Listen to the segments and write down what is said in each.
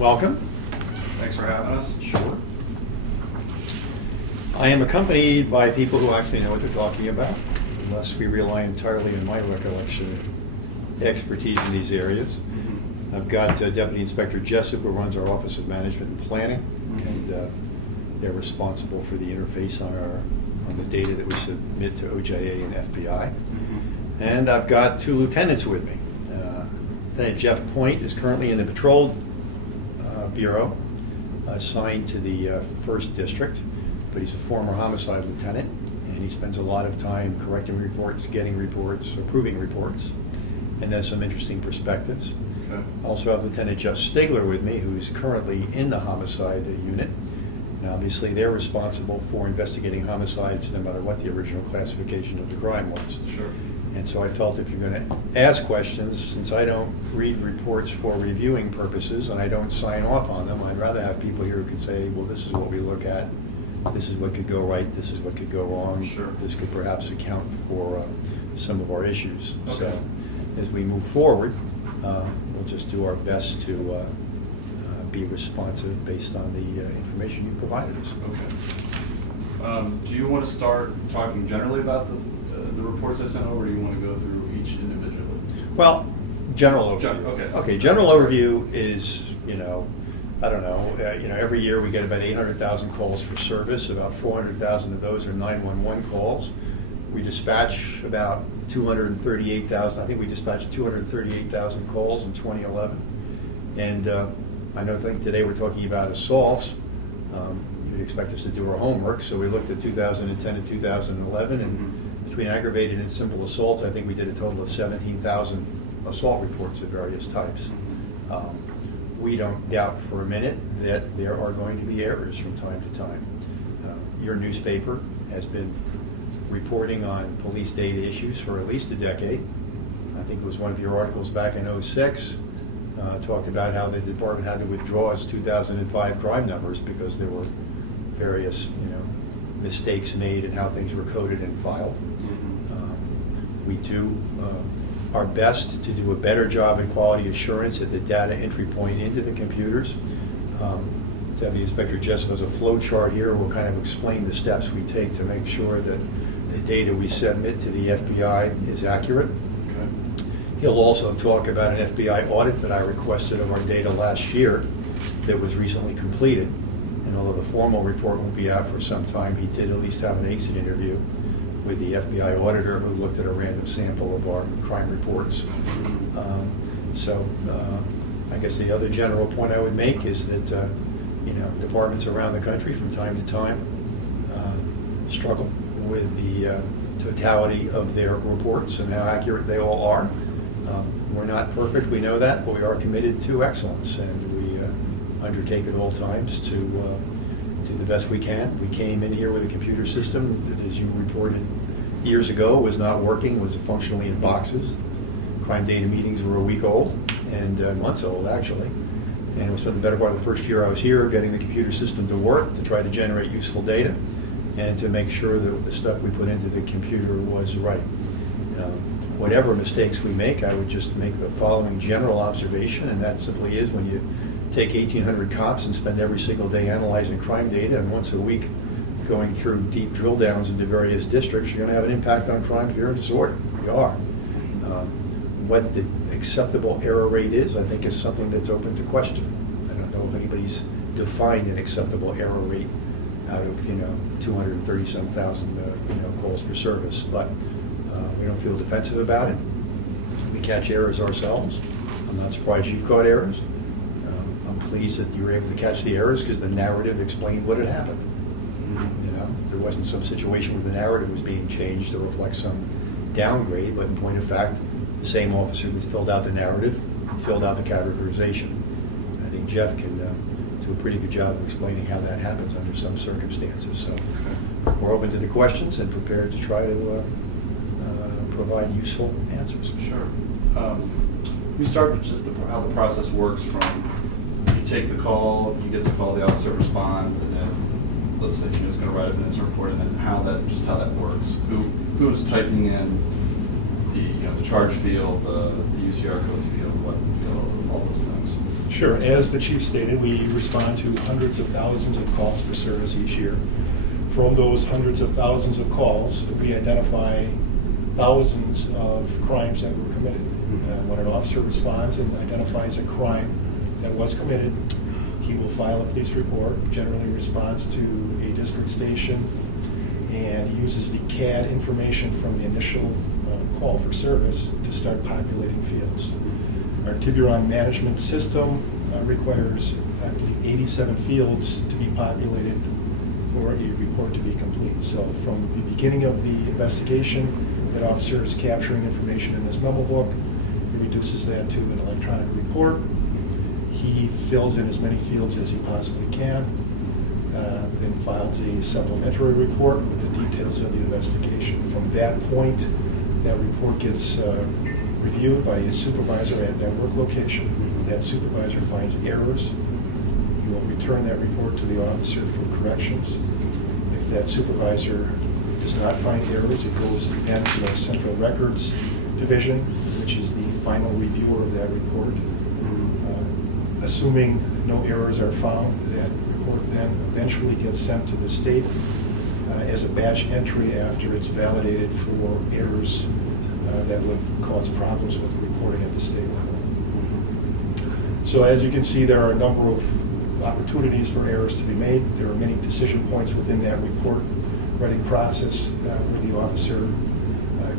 Welcome. Thanks for having us. Sure. I am accompanied by people who actually know what they're talking about, unless we rely entirely on my recollection and expertise in these areas. I've got Deputy Inspector Jessup, who runs our Office of Management and Planning, and they're responsible for the interface on the data that we submit to OJA and FBI. And I've got two lieutenants with me. Lieutenant Jeff Point is currently in the Patrol Bureau, assigned to the 1st District, but he's a former homicide lieutenant, and he spends a lot of time correcting reports, getting reports, approving reports, and has some interesting perspectives. Okay. I also have Lieutenant Jeff Stigler with me, who's currently in the homicide unit. And obviously, they're responsible for investigating homicides no matter what the original classification of the crime was. Sure. And so I felt if you're going to ask questions, since I don't read reports for reviewing purposes and I don't sign off on them, I'd rather have people here who can say, well, this is what we look at, this is what could go right, this is what could go wrong. Sure. This could perhaps account for some of our issues. Okay. So as we move forward, we'll just do our best to be responsive based on the information you provided us. Okay. Do you want to start talking generally about the reports I sent over, or do you want to go through each individually? Well, general overview. Okay. Okay, general overview is, I don't know, every year we get about 800,000 calls for service. About 400,000 of those are 911 calls. We dispatch about 238,000. I think we dispatched 238,000 calls in 2011. And I think today we're talking about assaults. You'd expect us to do our homework, so we looked at 2010 and 2011, and between aggravated and simple assaults, I think we did a total of 17,000 assault reports of various types. We don't doubt for a minute that there are going to be errors from time to time. Your newspaper has been reporting on police data issues for at least a decade. I think it was one of your articles back in '06 talked about how the department had to withdraw its 2005 crime numbers because there were various, mistakes made in how things were coded and filed. We do our best to do a better job in quality assurance at the data entry point into the computers. Deputy Inspector Jessup has a flow chart here. We'll kind of explain the steps we take to make sure that the data we submit to the FBI is accurate. Okay. He'll also talk about an FBI audit that I requested of our data last year that was recently completed. And although the formal report won't be out for some time, he did at least have an exit interview with the FBI auditor who looked at a random sample of our crime reports. I guess the other general point I would make is that departments around the country from time to time struggle with the totality of their reports and how accurate they all are. We're not perfect, we know that, but we are committed to excellence, and we undertake at all times to do the best we can. We came in here with a computer system that, as you reported years ago, was not working, was functionally in boxes. Crime data meetings were a week old, and months old actually. And we spent the better part of the first year I was here getting the computer system to work, to try to generate useful data, and to make sure that the stuff we put into the computer was right. Whatever mistakes we make, I would just make the following general observation, and that simply is when you take 1,800 cops and spend every single day analyzing crime data, and once a week going through deep drill downs into various districts, you're going to have an impact on crime, fear, and disorder. You are. What the acceptable error rate is, I think, is something that's open to question. I don't know if anybody's defined an acceptable error rate out of 230-some thousand calls for service, but we don't feel defensive about it. We catch errors ourselves. I'm not surprised you've caught errors. I'm pleased that you were able to catch the errors because the narrative explained what had happened. There wasn't some situation where the narrative was being changed to reflect some downgrade, but in point of fact, the same officer that's filled out the narrative filled out the categorization. I think Jeff can do a pretty good job of explaining how that happens under some circumstances. So we're open to the questions and prepared to try to provide useful answers. Sure. We start with just how the process works from you take the call, you get the call, the officer responds, and then let's say you're just going to write a minutes report, and then how that works. Who's typing in the charge field, the UCR code field, the weapon field, all those things. Sure. As the chief stated, we respond to hundreds of thousands of calls for service each year. From those hundreds of thousands of calls, we identify thousands of crimes that were committed. When an officer responds and identifies a crime that was committed, he will file a police report, generally responds to a district station, and uses the CAD information from the initial call for service to start populating fields. Our Tiburon management system requires, I believe, 87 fields to be populated for a report to be complete. So from the beginning of the investigation, that officer is capturing information in his memo book. He reduces that to an electronic report. He fills in as many fields as he possibly can, then files a supplementary report with the details of the investigation. From that point, that report gets reviewed by a supervisor at that work location. That supervisor finds errors. He will return that report to the officer for corrections. If that supervisor does not find errors, it goes then to our central records division, which is the final reviewer of that report. Assuming no errors are found, that report then eventually gets sent to the state as a batch entry after it's validated for errors that would cause problems with reporting at the state level. So as you can see, there are a number of opportunities for errors to be made. There are many decision points within that report writing process where the officer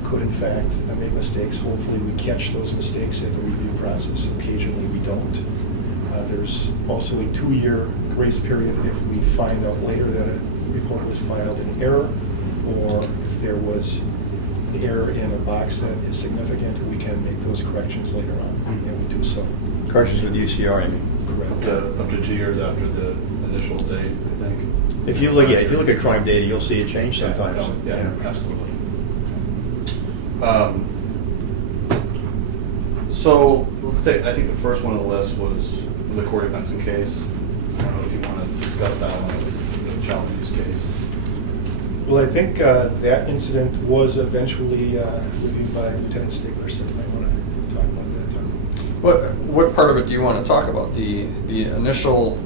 could in fact make mistakes. Hopefully we catch those mistakes at the review process. Occasionally we don't. There's also a 2-year grace period if we find out later that a report was filed in error, or if there was an error in a box that is significant, we can make those corrections later on, and we do so. Corrections with UCR, I mean. Correct. Up to 2 years after the initial date, I think. If you look at crime data, you'll see it change sometimes. Yeah, absolutely. So let's take, I think the first one on the list was the Corey Benson case. I don't know if you want to discuss that one, it's the child abuse case. Well, I think that incident was eventually reviewed by Lieutenant Stigler, so you might want to talk about that, Tom. What part of it do you want to talk about? The initial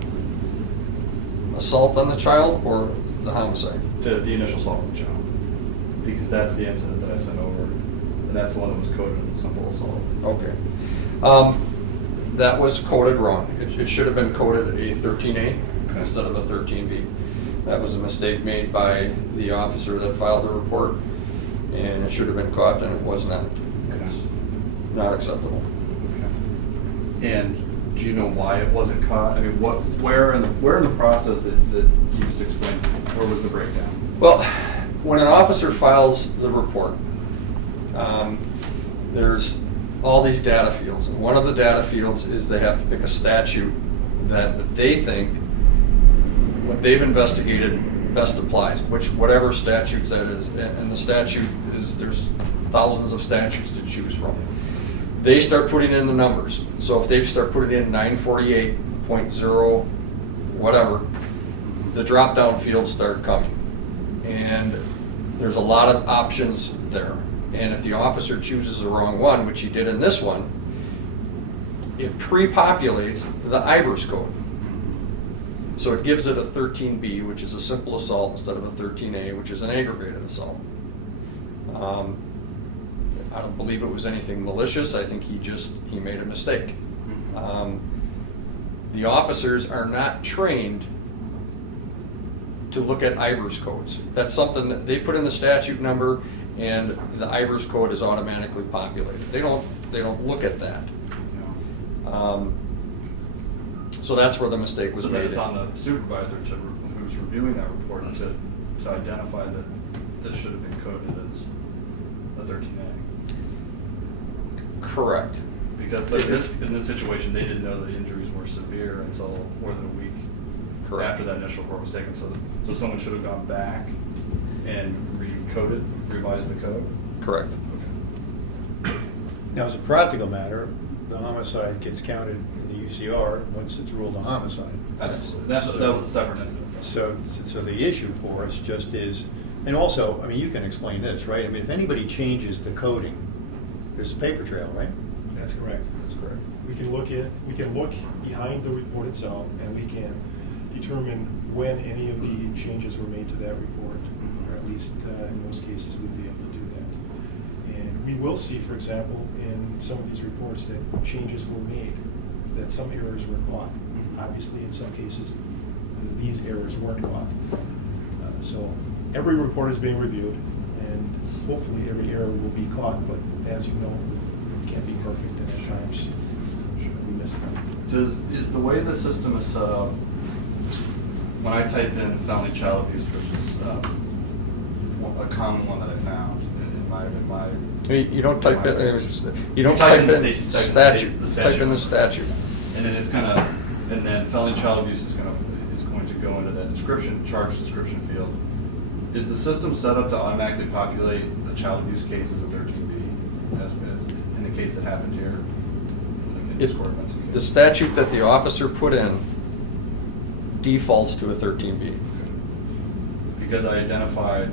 assault on the child or the homicide? The initial assault on the child. Because that's the incident that I sent over. And that's the one that was coded as a simple assault. Okay. That was coded wrong. It should have been coded a 13A instead of a 13B. That was a mistake made by the officer that filed the report, and it should have been caught, and it was not. It's not acceptable. Okay. And do you know why it wasn't caught? I mean, where in the process that you just explained, where was the breakdown? Well, when an officer files the report, there's all these data fields, and one of the data fields is they have to pick a statute that they think what they've investigated best applies, whatever statutes that is, and the statute is, there's thousands of statutes to choose from. They start putting in the numbers. So if they start putting in 948.0 whatever, the drop-down fields start coming, and there's a lot of options there. And if the officer chooses the wrong one, which he did in this one, it pre-populates the IBRS code. So it gives it a 13B, which is a simple assault, instead of a 13A, which is an aggravated assault. I don't believe it was anything malicious. I think he made a mistake. The officers are not trained to look at IBRS codes. That's something that they put in the statute number, and the IBRS code is automatically populated. They don't look at that. So that's where the mistake was So made. then it's on the supervisor who's reviewing that report to identify that this should have been coded as a 13A. Correct. Because in this situation, they didn't know the injuries were severe until more than a week Correct. after that initial report was taken. So someone should have gone back and revised the code? Correct. Okay. Now, as a practical matter, the homicide gets counted in the UCR once it's ruled a homicide. Absolutely. That was a separate incident. So the issue for us just is, and also, I mean, you can explain this, right? I mean, if anybody changes the coding, there's a paper trail, right? That's correct. That's correct. We can look behind the report itself, and we can determine when any of the changes were made to that report, or at least in most cases we'd be able to do that. And we will see, for example, in some of these reports that changes were made, that some errors were caught. Obviously, in some cases, these errors weren't caught. So every report is being reviewed, and hopefully every error will be caught, but as you know, it can't be perfect, and at times we miss them. Is the way the system is set up, when I typed in felony child abuse, which is a common one that I found in my You don't type my in, research. you don't type type in the in state- statute, the type in the statute. and then and then felony child abuse is going to go into that charge description field. Is the system set up to automatically populate the child abuse cases at 13B, as in the case that happened here? Like in this If court, that's okay. the statute that the officer put in defaults to a 13B. Because I identified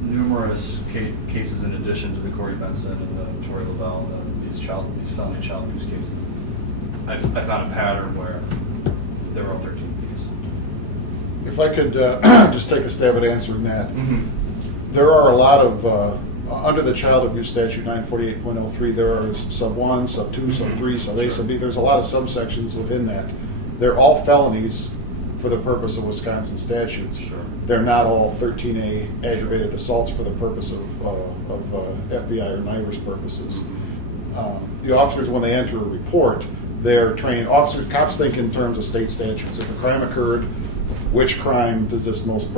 numerous cases in addition to the Corey Benson and the Tori Lavelle, these felony child abuse cases. I found a pattern where they were all 13Bs. If I could just take a stab at answering that. Mm-hmm. There are a lot of, under the child abuse statute 948.03, there are sub 1, sub 2, sub 3, sub A, Sure. sub B. There's a lot of subsections within that. They're all felonies for the purpose of Wisconsin statutes. Sure. They're not all 13A aggravated assaults for the purpose of FBI or NIVERS purposes. The officers, when they enter a report, they're trained. Cops think in terms of state statutes. If a crime occurred, which crime does this most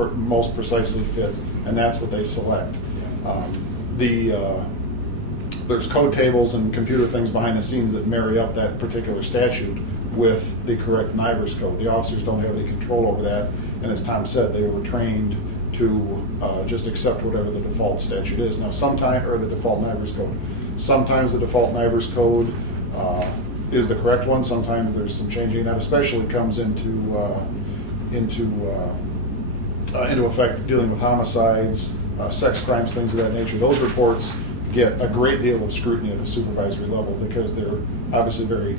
precisely fit? And that's what they select. There's code tables and computer things behind the scenes that marry up that particular statute with the correct NIVERS code. The officers don't have any control over that, and as Tom said, they were trained to just accept whatever the default statute is. Now, or the default NIVERS code. Sometimes the default NIVERS code is the correct one. Sometimes there's some changing. That especially comes into effect dealing with homicides, sex crimes, things of that nature. Those reports get a great deal of scrutiny at the supervisory level because they're obviously very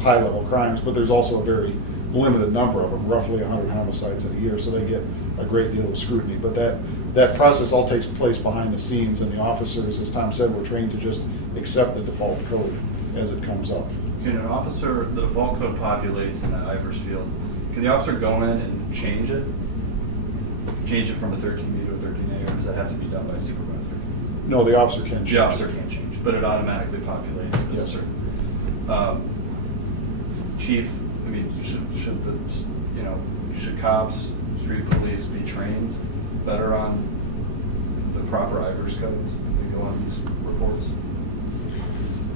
high-level crimes, but there's also a very limited number of them, roughly 100 homicides in a year, so they get a great deal of scrutiny. But that process all takes place behind the scenes, and the officers, as Tom said, were trained to just accept the default code as it comes up. Can an officer, the default code populates in that IVERS field, can the officer go in and change it? Change it from a 13B to a 13A, or does that have to be done by a supervisor? No, the officer can change. The officer can't change, but it automatically populates as a Yes. certain. Chief, I mean, should cops, street police be trained better on the proper IVERS codes that go on these reports?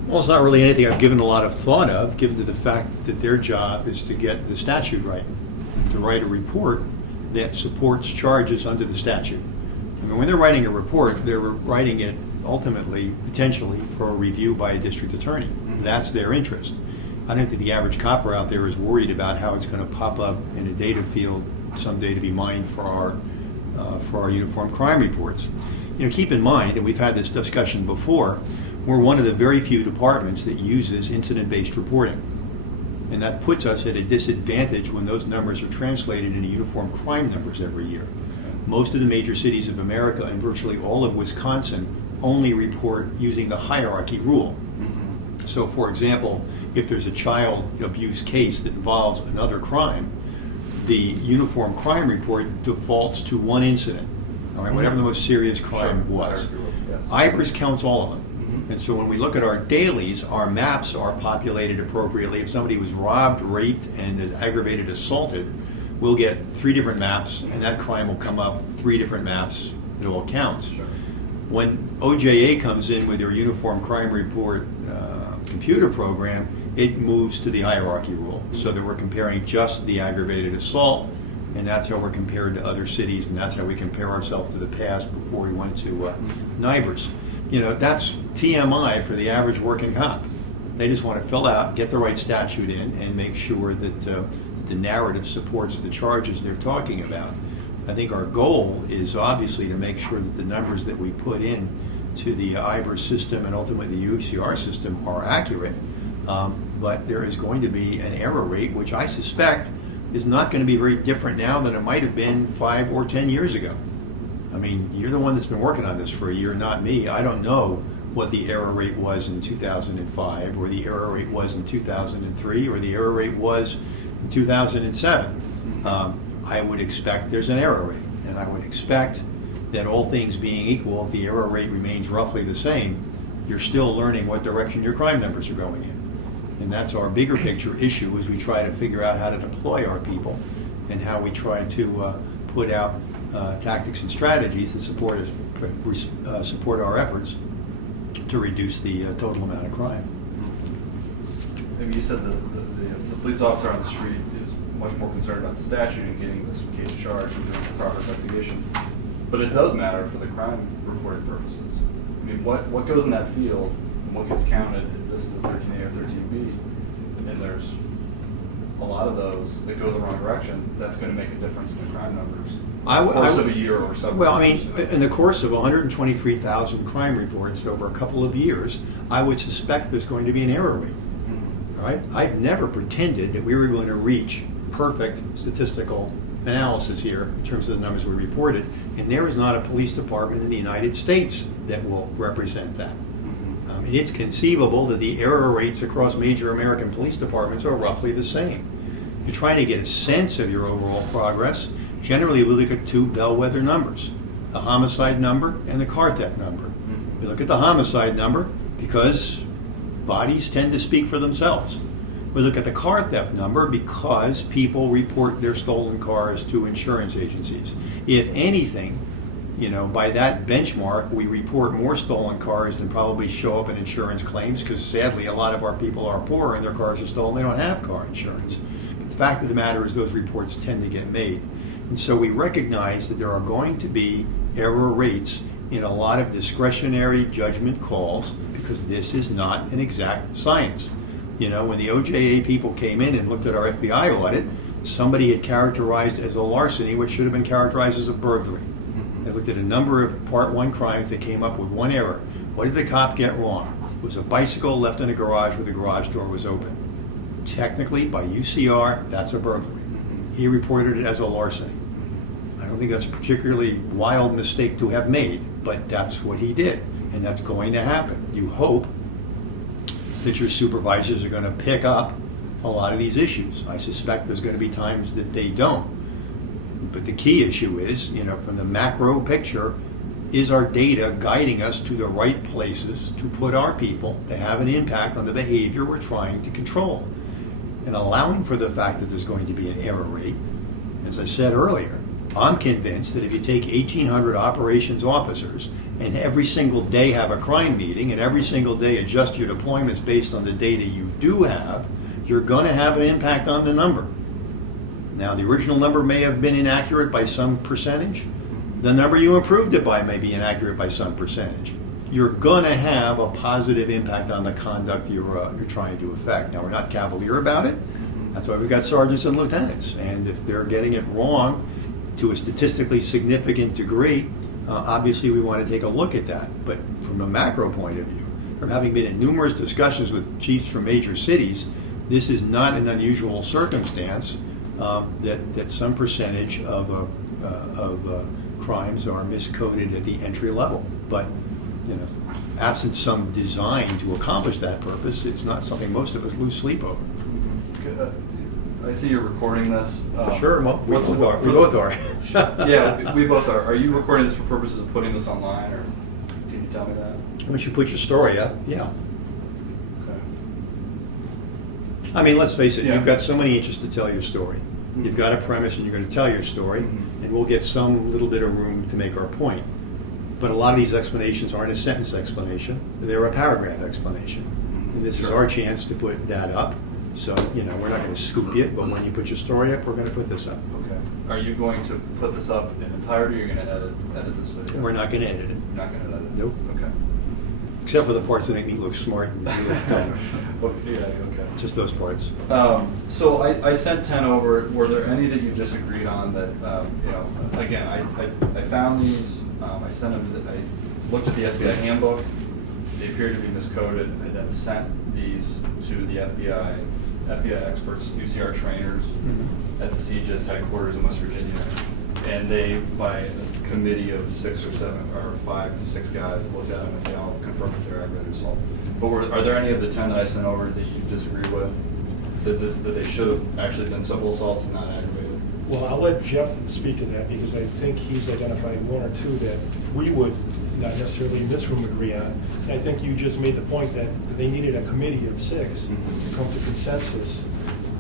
Well, it's not really anything I've given a lot of thought of, given to the fact that their job is to get the statute right, to write a report that supports charges under the statute. I mean, when they're writing a report, they're writing it ultimately, potentially, for a review by a district attorney. That's their interest. I don't think the average copper out there is worried about how it's going to pop up in a data field someday to be mined for our uniform crime reports. You know, keep in mind, and we've had this discussion before, we're one of the very few departments that uses incident-based reporting. And that puts us at a disadvantage when those numbers are translated into uniform crime numbers every year. Most of the major cities of America and virtually all of Wisconsin only report using the hierarchy rule. So, for example, if there's a child abuse case that involves another crime, the uniform crime report defaults to one incident, all right, whatever the most serious crime was. Yes. IVERS counts all of them. And so when we look at our dailies, our maps are populated appropriately. If somebody was robbed, raped, and is aggravated assaulted, we'll get 3 different maps, and that crime will come up 3 different maps. It all counts. Sure. When OJA comes in with their uniform crime report computer program, it moves to the hierarchy rule, so that we're comparing just the aggravated assault, and that's how we're compared to other cities, and that's how we compare ourselves to the past before we went to NIVERS. You know, that's TMI for the average working cop. They just want to fill out, get the right statute in, and make sure that the narrative supports the charges they're talking about. I think our goal is obviously to make sure that the numbers that we put in to the IBER system and ultimately the UCR system are accurate, but there is going to be an error rate, which I suspect is not going to be very different now than it might have been 5 or 10 years ago. I mean, you're the one that's been working on this for a year, not me. I don't know what the error rate was in 2005, or the error rate was in 2003, or the error rate was in 2007. I would expect there's an error rate, and I would expect that all things being equal, if the error rate remains roughly the same, you're still learning what direction your crime numbers are going in. And that's our bigger picture issue, as we try to figure out how to deploy our people and how we try to put out tactics and strategies that support our efforts to reduce the total amount of crime. Maybe you said the police officer on the street is much more concerned about the statute and getting this case charged and doing the proper investigation. But it does matter for the crime reporting purposes. I mean, what goes in that field and what gets counted if this is a 13A or 13B, and there's a lot of those that go the wrong direction, that's going to make a difference in the crime numbers. Course of a year or so. Well, I mean, in the course of 123,000 crime reports over a couple of years, I would suspect there's going to be an error rate. All right? I've never pretended that we were going to reach perfect statistical analysis here in terms of the numbers we reported, and there is not a police department in the United States that will represent that. And it's conceivable that the error rates across major American police departments are roughly the same. You're trying to get a sense of your overall progress. Generally, we look at 2 bellwether numbers, the homicide number and the car theft number. We look at the homicide number because bodies tend to speak for themselves. We look at the car theft number because people report their stolen cars to insurance agencies. If anything, by that benchmark, we report more stolen cars than probably show up in insurance claims, because sadly a lot of our people are poor and their cars are stolen. They don't have car insurance. But the fact of the matter is those reports tend to get made. And so we recognize that there are going to be error rates in a lot of discretionary judgment calls, because this is not an exact science. When the OJA people came in and looked at our FBI audit, somebody had characterized as a larceny what should have been characterized as a burglary. They looked at a number of Part 1 crimes. They came up with one error. What did the cop get wrong? It was a bicycle left in a garage where the garage door was open. Technically, by UCR, that's a burglary. He reported it as a larceny. I don't think that's a particularly wild mistake to have made, but that's what he did, and that's going to happen. You hope that your supervisors are going to pick up a lot of these issues. I suspect there's going to be times that they don't. But the key issue is, from the macro picture, is our data guiding us to the right places to put our people to have an impact on the behavior we're trying to control? And allowing for the fact that there's going to be an error rate, as I said earlier, I'm convinced that if you take 1,800 operations officers and every single day have a crime meeting and every single day adjust your deployments based on the data you do have, you're going to have an impact on the number. Now, the original number may have been inaccurate by some percentage. The number you improved it by may be inaccurate by some percentage. You're going to have a positive impact on the conduct you're trying to affect. Now, we're not cavalier about it. That's why we've got sergeants and lieutenants. And if they're getting it wrong to a statistically significant degree, obviously we want to take a look at that. But from a macro point of view, from having been in numerous discussions with chiefs from major cities, this is not an unusual circumstance that some percentage of crimes are miscoded at the entry level. But absent some design to accomplish that purpose, it's not something most of us lose sleep over. I see you're recording this. Sure, we both are. Yeah, we both are. Are you recording this for purposes of putting this online, or can you tell me that? Once you put your story up, yeah. Okay. I mean, let's face it, Yeah. You've got so many inches to tell your story. You've got a premise and you're going to tell your story, and we'll get some little bit of room to make our point. But a lot of these explanations aren't a sentence explanation, they're a paragraph explanation. And this is our chance to put that up. So, we're not going to scoop you, but when you put your story up, we're going to put this up. Okay. Are you going to put this up in entirety, or are you going to edit this video? We're not going to edit it. You're not going to edit it? Nope. Okay. Except for the parts that make me look smart and you look dumb. Yeah, okay. Just those parts. So I sent 10 over. Were there any that you disagreed on that, again, I found these, I sent them, I looked at the FBI handbook, they appeared to be miscoded. I then sent these to the FBI experts, UCR trainers at the CJIS headquarters in West Virginia. And they, by a committee of 6 or 7 or 5, 6 guys, looked at them and they all confirmed that they're aggravated assault. But are there any of the 10 that I sent over that you disagree with? That they should have actually been simple assaults and not aggravated? Well, I'll let Jeff speak to that, because I think he's identified 1 or 2 that we would not necessarily in this room agree on. And I think you just made the point that they needed a committee of 6 to come to consensus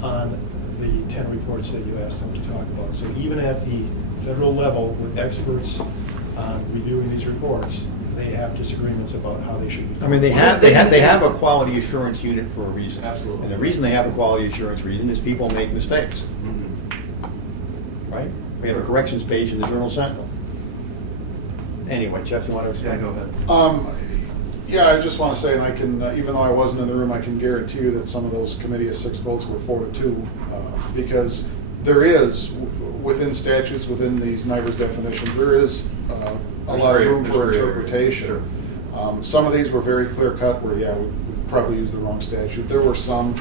on the 10 reports that you asked them to talk about. So even at the federal level, with experts reviewing these reports, they have disagreements about how they should be. I mean, they have a quality assurance unit for a reason. Absolutely. And the reason they have a quality assurance reason is people make mistakes, right? We have a corrections page in the Journal Sentinel. Anyway, Jeff, you want to Yeah, explain? go ahead. Yeah, I just want to say, and I can, even though I wasn't in the room, I can guarantee you that some of those committee of 6 votes were 4-2, because there is, within statutes, within these NIVERS definitions, there is a lot of room for interpretation. Some of these were very clear cut, where, yeah, we probably used the wrong statute. There were some,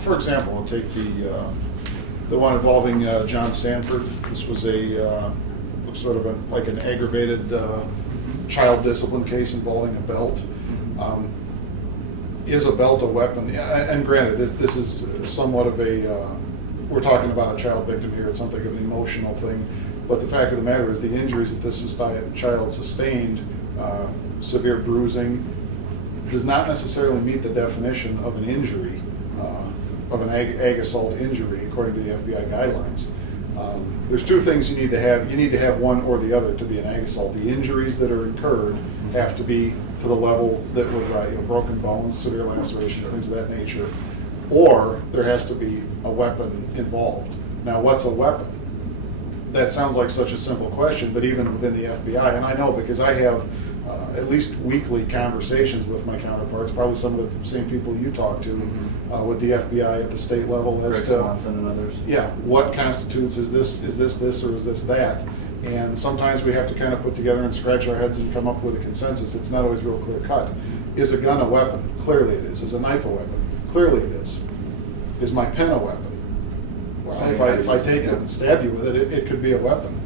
for example, I'll take the one involving John Sanford. This was a sort of like an aggravated child discipline case involving a belt. Is a belt a weapon? Yeah, and granted, this is somewhat of a, we're talking about a child victim here, it's something of an emotional thing, but the fact of the matter is the injuries that this child sustained, severe bruising, does not necessarily meet the definition of an injury, of an ag assault injury, according to the FBI guidelines. There's 2 things you need to have. You need to have one or the other to be an ag assault. The injuries that are incurred have to be to the level that would, broken bones, severe lacerations, things of that nature, or there has to be a weapon involved. Now, what's a weapon? That sounds like such a simple question, but even within the FBI, and I know because I have at least weekly conversations with my counterparts, probably some of the same people you talk to, with the FBI at the state level as Greg to, Swanson and others. yeah, what constitutes, is this or is this that? And sometimes we have to kind of put together and scratch our heads and come up with a consensus. It's not always real clear cut. Is a gun a weapon? Clearly it is. Is a knife a weapon? Clearly it is. Is my pen a weapon? Well, if I take it and stab you with it, it could be a weapon.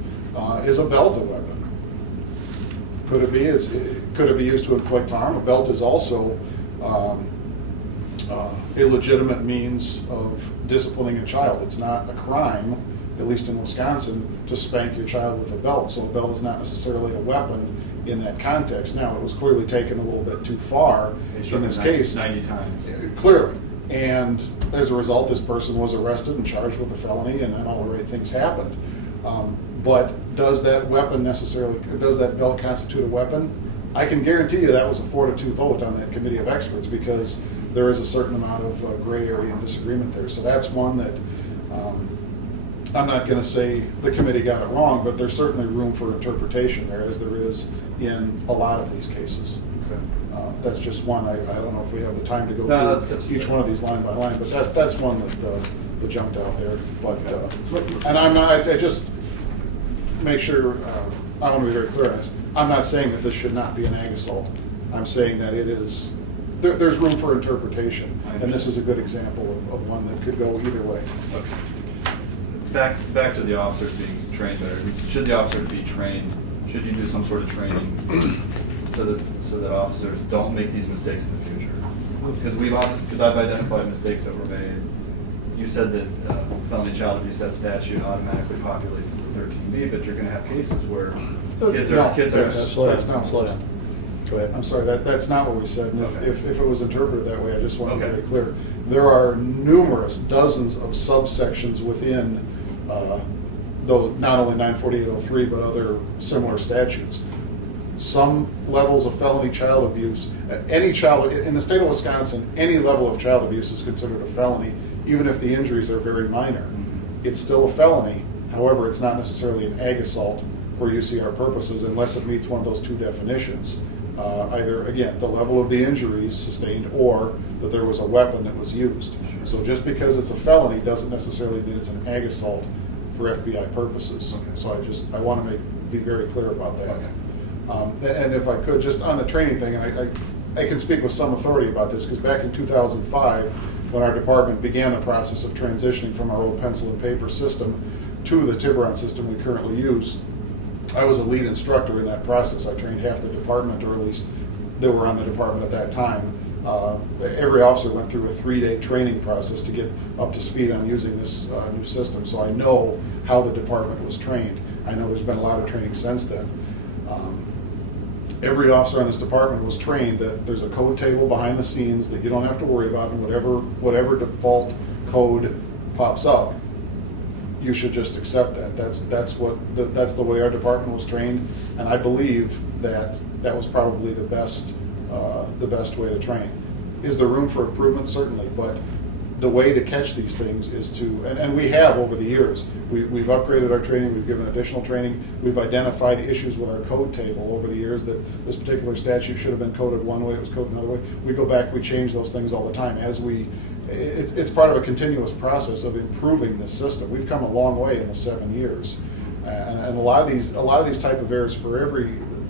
Is a belt a weapon? Could it be? Could it be used to inflict harm? A belt is also a legitimate means of disciplining a child. It's not a crime, at least in Wisconsin, to spank your child with a belt. So a belt is not necessarily a weapon in that context. Now, it was clearly taken a little bit too far in this case. 90 times. Clearly. And as a result, this person was arrested and charged with a felony, and then all the right things happened. But does that weapon necessarily, does that belt constitute a weapon? I can guarantee you that was a 4-2 vote on that committee of experts, because there is a certain amount of gray area and disagreement there. So that's one that I'm not going to say the committee got it wrong, but there's certainly room for interpretation there, as there is in a lot of these cases. Okay. That's just one. I don't know if we have the time to go No, through that's each fair. one of these line by line, but that's one that jumped out there. But and I'm not. I just make sure. I want to be very clear on this. I'm not saying that this should not be an ag assault. I'm saying that it is. There's room for interpretation, and this is a good example of one that could go either way. Okay. Back to the officers being trained better. Should the officers be trained? Should you do some sort of training so that officers don't make these mistakes in the future? Because I've identified mistakes that were made. You said that felony child abuse, that statute automatically populates as a 13B, but you're going to have cases where kids are. Slow down. Go ahead. I'm sorry, that's not what we said. And Okay. if it was interpreted that way, I just want to be Okay. very clear. There are numerous, dozens of subsections within though not only 94803, but other similar statutes. Some levels of felony child abuse, any child, in the state of Wisconsin, any level of child abuse is considered a felony, even if the injuries are very minor. It's still a felony, however, it's not necessarily an ag assault for UCR purposes unless it meets one of those 2 definitions. Either, again, the level of the injuries sustained, or that there was a weapon that was used. So just because it's a felony doesn't necessarily mean it's an ag assault for FBI purposes. Okay. So I want to make be very clear about that. Okay. And if I could, just on the training thing, and I can speak with some authority about this, because back in 2005, when our department began the process of transitioning from our old pencil and paper system to the Tiburon system we currently use, I was a lead instructor in that process. I trained half the department, or at least they were on the department at that time. Every officer went through a 3-day training process to get up to speed on using this new system, so I know how the department was trained. I know there's been a lot of training since then. Every officer on this department was trained that there's a code table behind the scenes that you don't have to worry about, and whatever default code pops up, you should just accept that. That's the way our department was trained, and I believe that was probably the best way to train. Is there room for improvement? Certainly, but the way to catch these things is to, and we have over the years, we've upgraded our training, we've given additional training, we've identified issues with our code table over the years, that this particular statute should have been coded one way, it was coded another way. We go back, we change those things all the time it's part of a continuous process of improving this system. We've come a long way in the 7 years. And a lot of these type of errors, for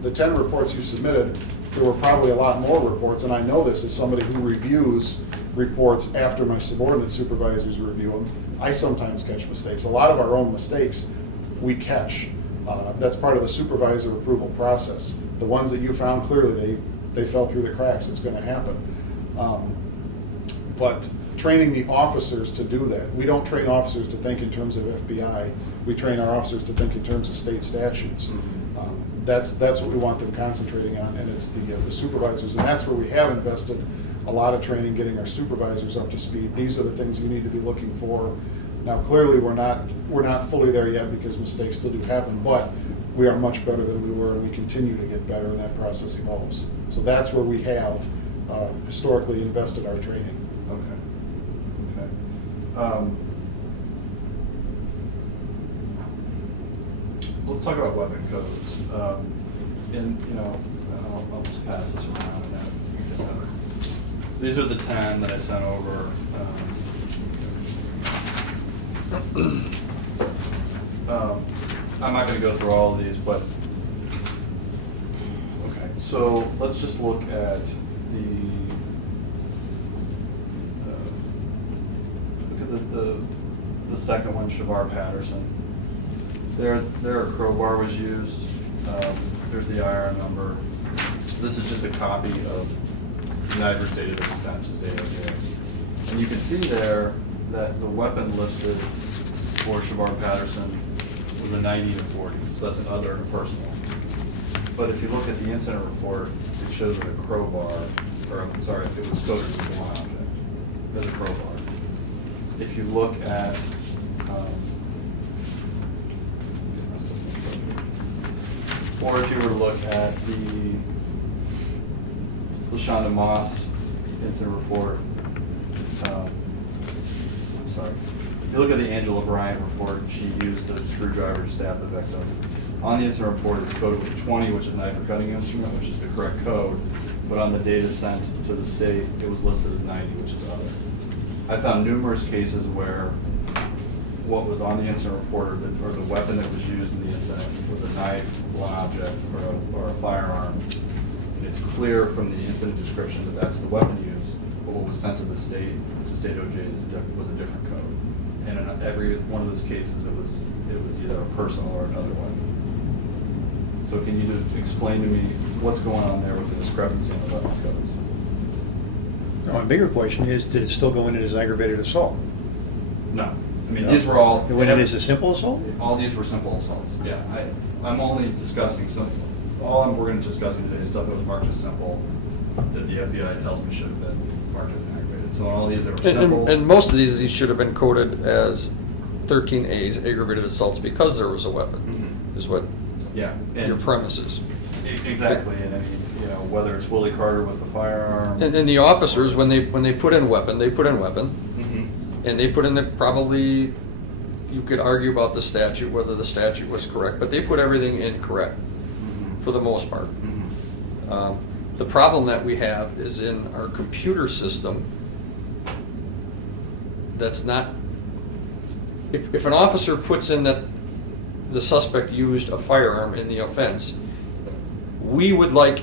the 10 reports you submitted, there were probably a lot more reports, and I know this as somebody who reviews reports after my subordinate supervisors review them. I sometimes catch mistakes. A lot of our own mistakes we catch. That's part of the supervisor approval process. The ones that you found, clearly they fell through the cracks. It's going to happen. But training the officers to do that. We don't train officers to think in terms of FBI. We train our officers to think in terms of state statutes. That's what we want them concentrating on, and it's the supervisors, and that's where we have invested a lot of training, getting our supervisors up to speed. These are the things you need to be looking for. Now, clearly, we're not fully there yet, because mistakes still do happen, but we are much better than we were, and we continue to get better, and that process evolves. So that's where we have historically invested our training. Okay. Let's talk about weapon codes. I'll just pass this around, and then you just have it. These are the 10 that I sent over. I'm not going to go through all of these, but okay. So let's just look at the second one, Shavar Patterson. There a crowbar was used. There's the IR number. This is just a copy of the NIVER's data that was sent to State OJ. And you can see there that the weapon listed for Shavar Patterson was a 90 to 40. So that's an other and a personal. But if you look at the incident report, it shows that a crowbar, or I'm sorry, if it was coded as a blunt object, there's a crowbar. If you look at or if you were to look at the LaShonda Moss incident report, I'm sorry. If you look at the Angela Bryant report, she used a screwdriver to stab the victim. On the incident report, it's coded with 20, which is knife or cutting instrument, which is the correct code. But on the data sent to the state, it was listed as 90, which is other. I found numerous cases where what was on the incident report, or the weapon that was used in the incident, was a knife, blunt object, or a firearm. And it's clear from the incident description that that's the weapon used, but what was sent to the state, to State OJ, was a different code. And in every one of those cases, it was either a personal or another weapon. So can you just explain to me what's going on there with the discrepancy in the weapon codes? Now, a bigger question is, did it still go in as aggravated assault? No. I mean, No? these were all... It went in as a simple assault? All these were simple assaults, yeah. I'm only discussing simple. All we're going to discuss today is stuff that was marked as simple, that the FBI tells me should have been marked as aggravated. So all these that were simple... And most of these should have been coded as 13A's aggravated assaults because there was a weapon, is what yeah, your premise is. Exactly, and I mean, whether it's Willie Carter with the firearm... And the officers, when they put in weapon, they put in weapon. Mm-hmm. And they put in probably, you could argue about the statute, whether the statute was correct, but they put everything in correct, for the most part. Mm-hmm. The problem that we have is in our computer system, that's not, if an officer puts in that the suspect used a firearm in the offense, we would like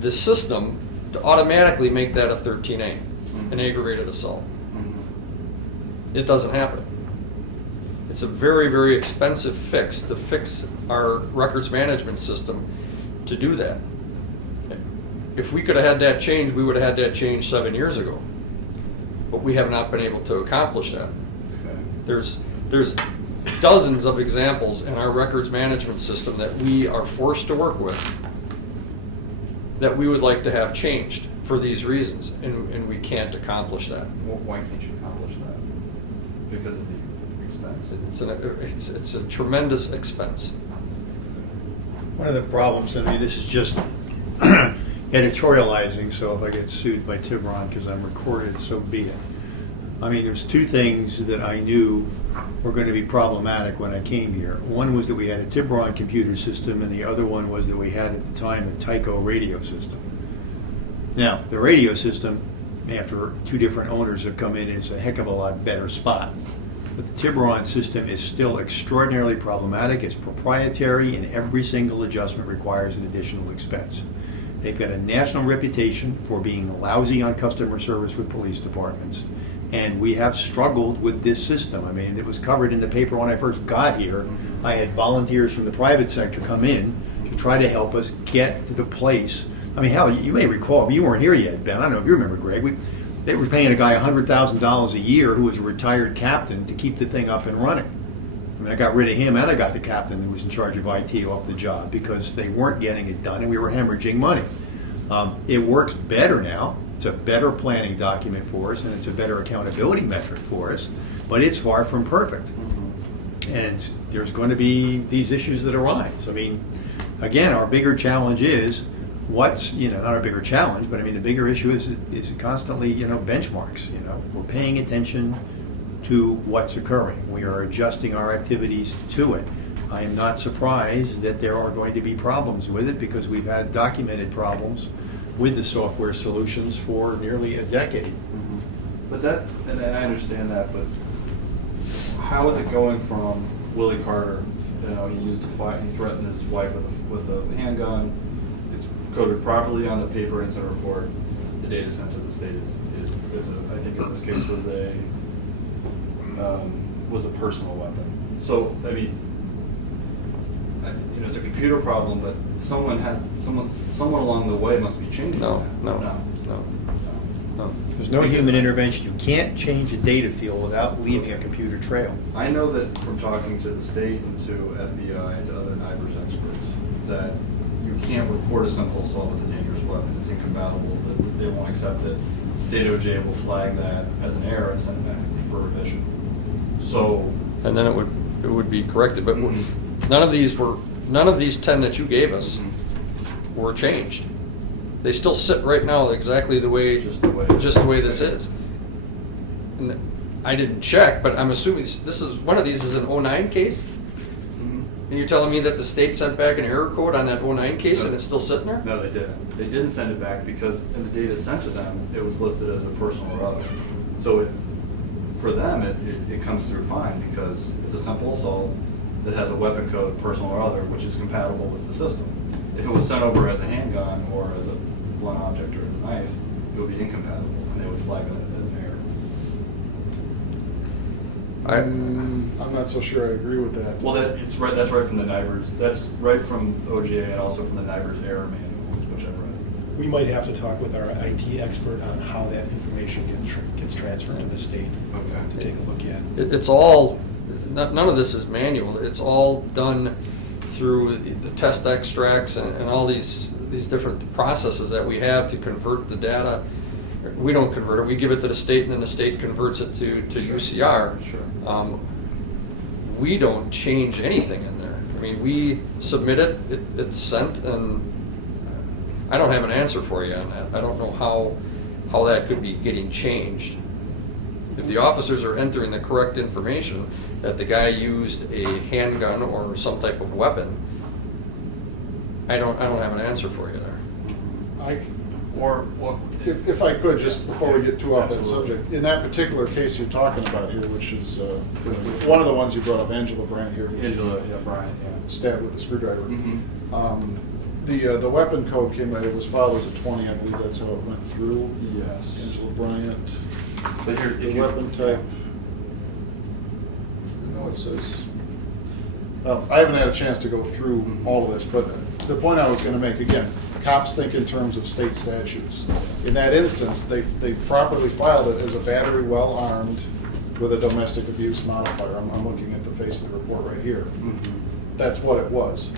the system to automatically make that a 13A, an aggravated assault. Mhm. It doesn't happen. It's a very, very expensive fix to fix our records management system to do that. If we could have had that changed, we would have had that changed 7 years ago. But we have not been able to accomplish that. Okay. There's dozens of examples in our records management system that we are forced to work with that we would like to have changed for these reasons, and we can't accomplish that. Why can't you accomplish that? Because of the expense? It's a tremendous expense. One of the problems, I mean, this is just editorializing, so if I get sued by Tiburon because I'm recorded, so be it. I mean, there's two things that I knew were going to be problematic when I came here. One was that we had a Tiburon computer system, and the other one was that we had at the time a Tyco radio system. Now, the radio system, after two different owners have come in, is a heck of a lot better spot. But the Tiburon system is still extraordinarily problematic. It's proprietary, and every single adjustment requires an additional expense. They've got a national reputation for being lousy on customer service with police departments. And we have struggled with this system. I mean, it was covered in the paper when I first got here. I had volunteers from the private sector come in to try to help us get to the place. I mean, hell, you may recall, you weren't here yet, Ben. I don't know if you remember, Greg. They were paying a guy $100,000 a year who was a retired captain to keep the thing up and running. I mean, I got rid of him and I got the captain who was in charge of IT off the job because they weren't getting it done and we were hemorrhaging money. It works better now. It's a better planning document for us, and it's a better accountability metric for us, but it's far from perfect. And there's going to be these issues that arise. I mean, again, our bigger challenge is not our bigger challenge, but I mean, the bigger issue is constantly, benchmarks. We're paying attention to what's occurring. We are adjusting our activities to it. I am not surprised that there are going to be problems with it because we've had documented problems with the software solutions for nearly a decade. Mhm. But and I understand that, but how is it going from Willie Carter, he used to fight, he threatened his wife with a handgun, it's coded properly on the paper incident report, the data sent to the state is I think in this case was a personal weapon. So, I mean, it's a computer problem, but someone along the way must be changing No. There's no human intervention. You can't change a data field without leaving a computer trail. I know that from talking to the state and to FBI and to other NIBRS experts that you can't report a simple assault with a dangerous weapon. It's incompatible. That they won't accept it. State OJ will flag that as an error and send it back for revision. So, And then it would be corrected, but Mhm. none of these 10 that you gave us were changed. They still sit right now exactly the way Just the way this is. And I didn't check, but I'm assuming one of these is an 09 case? And you're telling me that the state sent back an error code on that 09 case and it's still sitting there? No, they didn't. They didn't send it back because in the data sent to them, it was listed as a personal or other. So for them, it comes through fine because it's a simple assault that has a weapon code, personal or other, which is compatible with the system. If it was sent over as a handgun or as a blunt object or a knife, it would be incompatible, and they would flag that as an error. I'm not so sure I agree with that. Well, that's right from the NIBRS. That's right from OGA and also from the NIBRS error manual, which I've read. We might have to talk with our IT expert on how that information gets transferred to the state to Okay. take a look at. It's all, none of this is manual. It's all done through the test extracts and all these different processes that we have to convert the data. We don't convert it. We give it to the state, and then the state converts it to UCR. Sure. We don't change anything in there. I mean, we submit it, it's sent, and I don't have an answer for you on that. I don't know how that could be getting changed. If the officers are entering the correct information that the guy used a handgun or some type of weapon, I don't have an answer for you there. Or what? If I could, just before we get too off that Absolutely. subject, in that particular case you're talking about here, which is one of the ones you brought up, Angela Brandt here. who Angela, yeah, Brian, yeah. stabbed with a screwdriver. Mhm. The weapon code came out, it was filed as a 20, I believe that's how it went through. Yes. Angela Bryant, But here, the if you. weapon type. No, it says, well, I haven't had a chance to go through all of this, but the point I was gonna make, again, cops think in terms of state statutes. In that instance, they properly filed it as a battery well armed with a domestic abuse modifier. I'm looking at the face of the report right here. Mhm. That's what it was.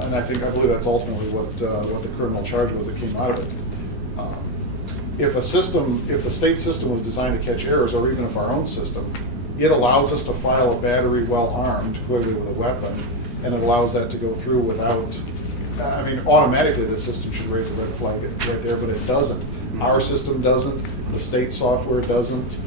And I believe that's ultimately what the criminal charge was that came out of it. If the state system was designed to catch errors, or even if our own system, it allows us to file a battery well armed, clearly with a weapon, and it allows that to go through without, I mean, automatically the system should raise a red flag right there, but it doesn't. Our system doesn't, the state software doesn't,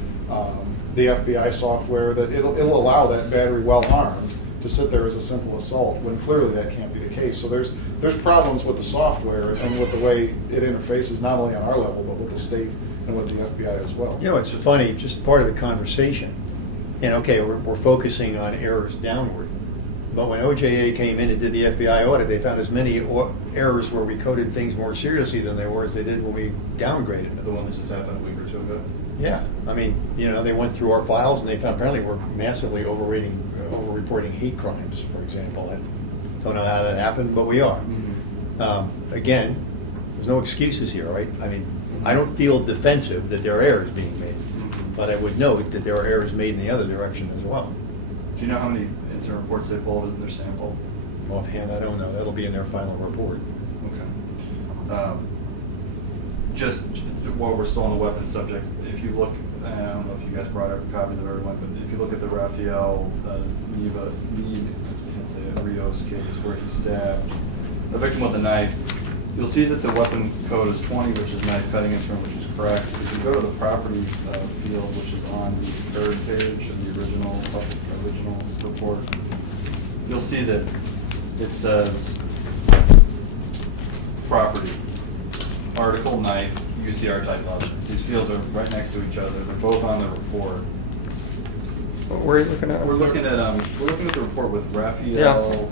the FBI software, that it'll allow that battery well armed to sit there as a simple assault, when clearly that can't be the case. So there's problems with the software and with the way it interfaces, not only on our level, but with the state and with the FBI as well. You know, it's funny, just part of the conversation. And okay, we're focusing on errors downward. But when OJA came in and did the FBI audit, they found as many errors where we coded things more seriously than they were as they did when we downgraded The them. one that just happened a week or two ago. Yeah, I mean, you know, they went through our files and they found apparently we're massively over-reporting hate crimes, for example. I don't know how that happened, but we are. Again, there's no excuses here, right? I mean, I don't feel defensive that there are errors being made, but I would note that there are errors made in the other direction as well. Do you know how many incident reports they pulled in their sample? Offhand, I don't know. That'll be in their final report. Okay. Just while we're still on the weapons subject, if you look, I don't know if you guys brought up copies of everyone, but if you look at the Rafael Rios case where he stabbed the victim with a knife, you'll see that the weapon code is 20, which is knife cutting instrument, which is correct. If you go to the property field, which is on the third page of the original report, you'll see that it says property, article, knife, UCR type leather. These fields are right next to each other. They're both on the report. Where are you looking at? We're looking at the report with Rafael. Yeah.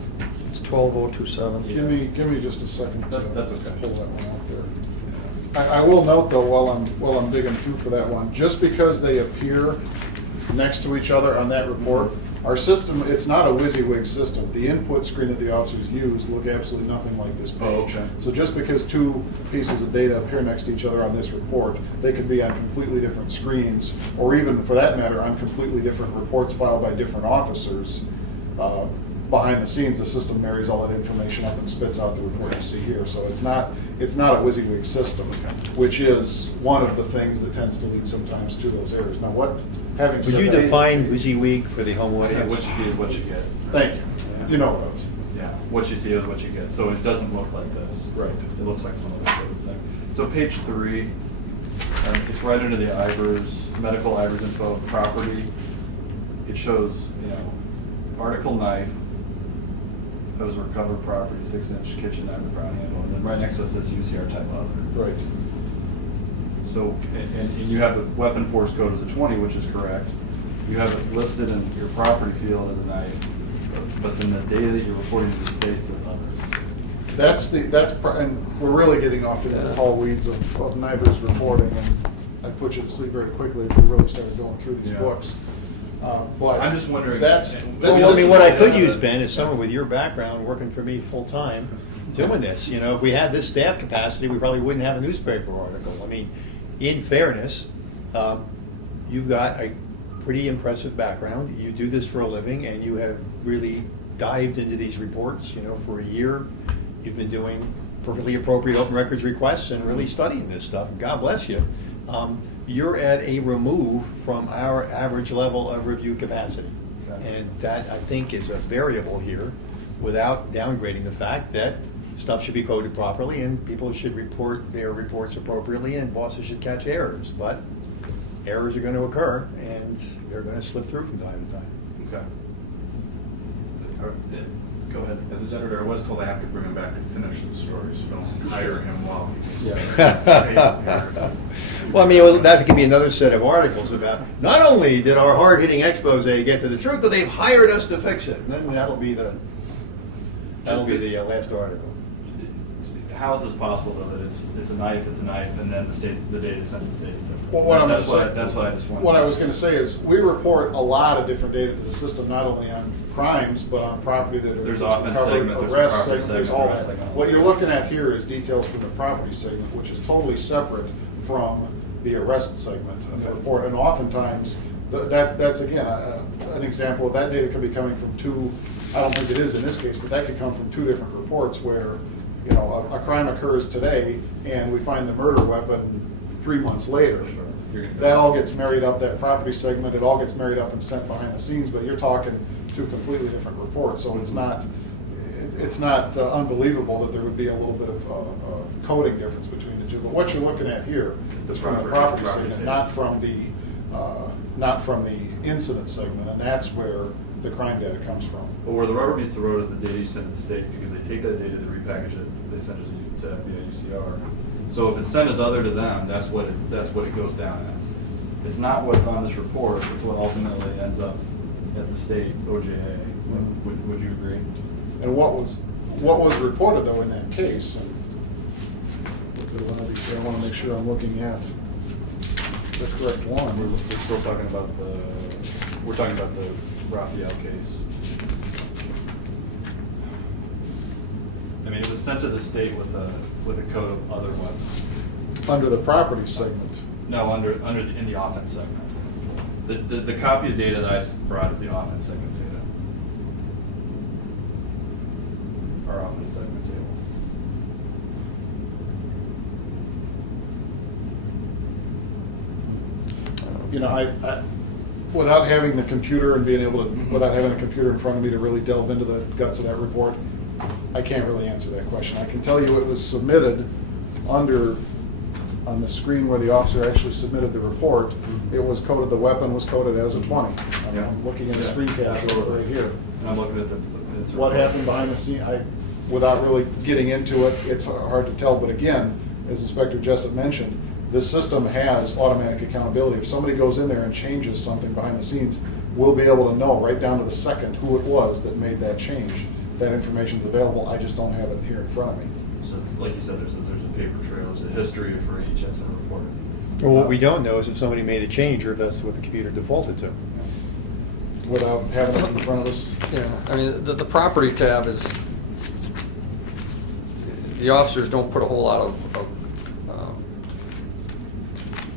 It's 12027. Give me just a second to That's okay. pull that one out there. I will note though, while I'm digging through for that one, just because they appear next to each other on that report, our system, it's not a WYSIWYG system. The input screen that the officers use look absolutely nothing like this page. Oh, okay. So just because two pieces of data appear next to each other on this report, they could be on completely different screens, or even for that matter, on completely different reports filed by different officers. Behind the scenes, the system marries all that information up and spits out the report you see here. So it's not a WYSIWYG system, which is one of the things that tends to lead sometimes to those errors. Now, having Would said you that- define WYSIWYG for the home audience? What you see is what you get. Thank you. You know what I was. Yeah, what you see is what you get. So it doesn't look like this. Right. It looks like some other sort of thing. So page 3, it's right under the IVRS, medical IVRS info, property. It shows, article knife, that was recovered property, 6-inch kitchen knife with brown handle, and then right next to it says UCR type leather. Right. So, and you have the weapon force code as a 20, which is correct. You have it listed in your property field as a knife, but then the data that you're reporting to the state says other. And we're really getting off into the tall weeds of NIBR's reporting, and I'd put you to sleep very quickly if we really started going through these Yeah. books. But I'm just wondering- Well, I mean, what I could use, Ben, is someone with your background working for me full-time doing this. If we had this staff capacity, we probably wouldn't have a newspaper article. I mean, in fairness, you've got a pretty impressive background. You do this for a living, and you have really dived into these reports, for a year. You've been doing perfectly appropriate open records requests and really studying this stuff. God bless you. You're at a remove from our average level of review capacity. Okay. And that, I think, is a variable here without downgrading the fact that stuff should be coded properly and people should report their reports appropriately and bosses should catch errors. But errors are going to occur and they're going to slip through from time to time. Okay. Go ahead. As a senator, I was told I have to bring him back to finish the story, so don't hire him while he's. Well, I mean, that could be another set of articles about, not only did our hard-hitting expose get to the truth, but they've hired us to fix it. And then that'll be the last article. How is this possible, though, that it's a knife, and then the data sent to the state is different? Well, what I'm That's gonna what say- that's what I just wanted. What I was going to say is, we report a lot of different data to the system, not only on crimes, but on property that are There's just offense recovered, segment, there's arrest property segment, there's segment, all arrest that. segment. What you're looking at here is details from the property segment, which is totally separate from the arrest segment of the Okay. report. And oftentimes, that's again, an example of that data could be coming from two, I don't think it is in this case, but that could come from two different reports where, you know, a crime occurs today and we find the murder weapon 3 months later. Sure. That all gets married up, that property segment, it all gets married up and sent behind the scenes, but you're talking two completely different reports, so it's not unbelievable that there would be a little bit of coding difference between the two. But what you're looking at here is from the property segment, segment. not from the incident segment, and that's where the crime data comes from. But where the rubber meets the road is the data you send to the state, because they take that data, they repackage it, they send it to FBI UCR. So if it's sent as other to them, that's what it goes down as. It's not what's on this report, it's what ultimately ends up at the state OJA. Would you agree? And what was reported though in that case, and I want to make sure I'm looking at the correct one. We're still talking about the Raphael case. I mean, it was sent to the state with a code of other weapons. Under the property segment. No, in the offense segment. The copy of data that I brought is the offense segment data. Our offense segment table. You know, I without having the computer and being able to, without having a computer in front of me to really delve into the guts of that report, I can't really answer that question. I can tell you it was submitted on the screen where the officer actually submitted the report. It was coded, the weapon was coded as a 20. I'm looking at the screen capture right here. And I'm looking at What happened behind the scene, without really getting into it, it's hard to tell. But again, as Inspector Jessup mentioned, this system has automatic accountability. If somebody goes in there and changes something behind the scenes, we'll be able to know right down to the second who it was that made that change. That information's available, I just don't have it here in front of me. So it's, like you said, there's a paper trail, there's a history for each incident report. Well, what we don't know is if somebody made a change or if that's what the computer defaulted to. Without having it in front of us. Yeah, I mean, the property tab is, the officers don't put a whole lot of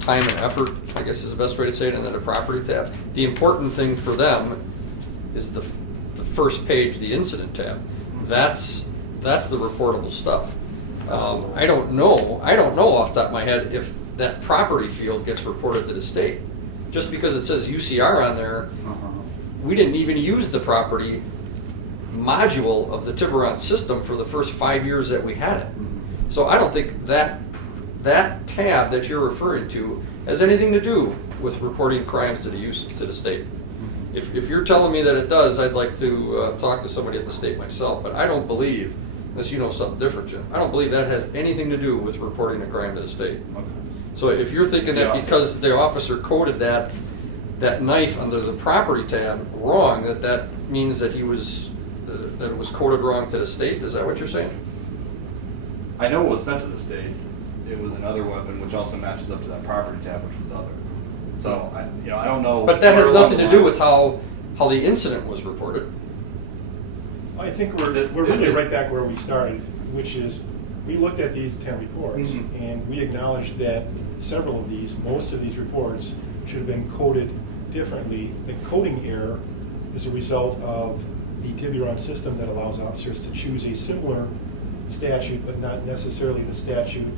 time and effort, I guess is the best way to say it, into the property tab. The important thing for them is the first page, the incident tab. That's the reportable stuff. I don't know off the top of my head if that property field gets reported to the state. Just because it says UCR on there, we didn't even use the property module of the Tiburon system for the first 5 years that we had it. So I don't think that tab that you're referring to has anything to do with reporting crimes to the state. If you're telling me that it does, I'd like to talk to somebody at the state myself, but I don't believe, unless you know something different, Jim, I don't believe that has anything to do with reporting a crime to the state. Okay. So if you're thinking that because the officer coded that knife under the property tab wrong, that means that it was coded wrong to the state, is that what you're saying? I know it was sent to the state. It was another weapon, which also matches up to that property tab, which was other. So I don't know. But that has where along nothing the to do line- with how the incident was reported. I think we're really right back where we started, which is, we looked at these 10 reports, and we acknowledged that several of these, most of these reports, should have been coded differently. The coding error is a result of the Tiburon system that allows officers to choose a similar statute, but not necessarily the statute